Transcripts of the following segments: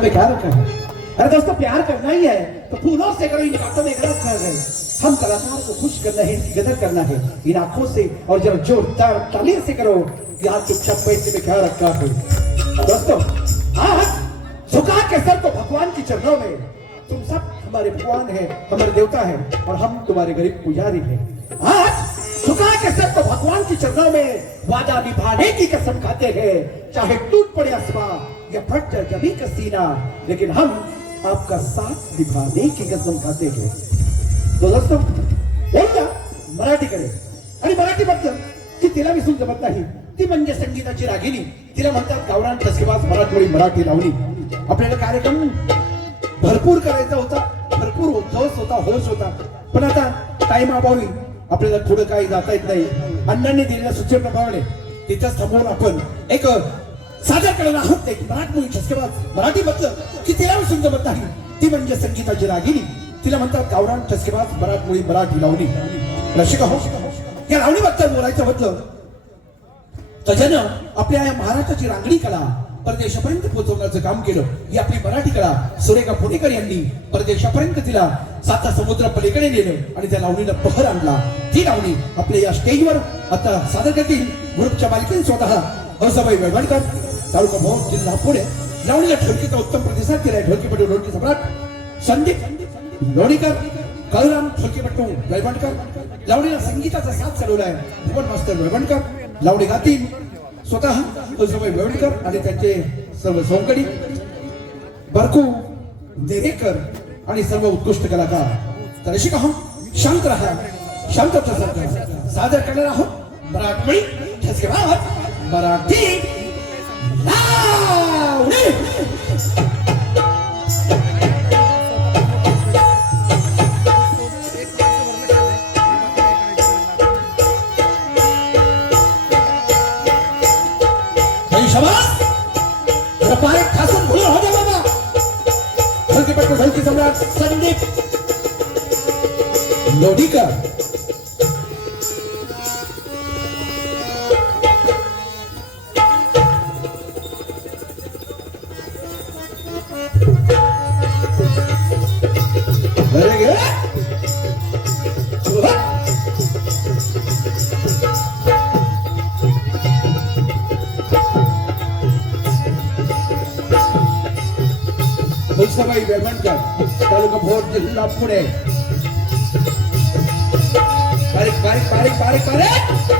में क्या रखा है? अरे दोस्तों, प्यार करना ही है। तो फूलों से करो, इन बातों में गलत कर गए हम कलाकार को खुश करना है इनकी कदर करना है, इन आँखों से और जब जोरदार ताली से करो। यहाँ चुपचाप पैसे में क्या रखा है? दोस्तों आज झुका के सर को भगवान के चरणों में। तुम सब हमारे भगवान है, हमारे देवता है और हम तुम्हारे गरीब पुजारी हैं। आज सुखा के सर भगवान की चरणों में वादा निभाने की कसम खाते हैं। चाहे टूट पड़े आसमां या फट जाए जमी का सीना लेकिन हम आपका साथ निभाने की कसम खाते हैं। तो दोस्तों बोलता मराठीकडे आणि मराठी म्हटलं की तिला विसरून जमत नाही। ती म्हणजे संगीताची रागिनी तिला म्हणतात गावरान ठसकेबाज मराठवाडी मराठी लावणी आपल्याला कार्यक्रम भरपूर करायचा होता भरपूर जोश होता होश होता. पण आता टाइम अभावी आपल्याला थोडं काही जाता येत नाही. अण्णांनी दिलेल्या सूचनेप्रमाणे तिच्या समोर आपण एक सादर करणार आहोत एक मराठमोळी ठसकेबाज मराठी म्हटलं की तिला विसरून नाही. ती म्हणजे संगीताची रागिनी तिला म्हणतात गावरान ठसकेबाज मराठमोळी मराठी लावणी. रसिका हो या लावणीबद्दल बोलायचं म्हटलं त्याच्यानं आपल्या या महाराष्ट्राची रांगणी कला परदेशापर्यंत पोहोचवण्याचं काम केलं. ही आपली मराठी कला. सुरेखा पुणेकर यांनी परदेशापर्यंत तिला साता समुद्र पलीकडे नेलं आणि त्या लावणीला पहर आणला. ती लावणी आपल्या या स्टेजवर आता सादर करतील ग्रुपच्या मालकीन स्वतः हंसाबाई वेळवणकर तालुका भवन जिल्हा पुणे. लावणीला ठोकीचा उत्तम प्रतिसाद केलाय ढोलकीपटू ढोलकी सम्राट संदीप लोणीकर कळराम ठोकीपटू वेळवणकर लावणीला संगीताचा साथ चालवलाय. भुवन मास्तर वेळवणकर लावणी गातील स्वतः तुळजाबाई वेळवणकर आणि त्यांचे सर्व सोंकडी बरकू देरेकर आणि सर्व उत्कृष्ट कलाकार. तर अशी का शांत राहा शांत प्रसार सादर करणार आहोत मराठी ठसकेबाज मराठी संदीप लोढीकर तुळसाबाई वेळवणकर तालुका भोर जिल्हा पुणे बारीक बारीक बारीक बारीक बारीक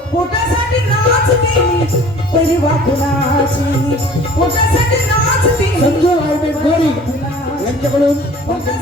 पोटासाठी नाचते पहिली वाकुनाशी पोटासाठी नाचते संजू आयबे गोरी यांच्याकडून पंचायत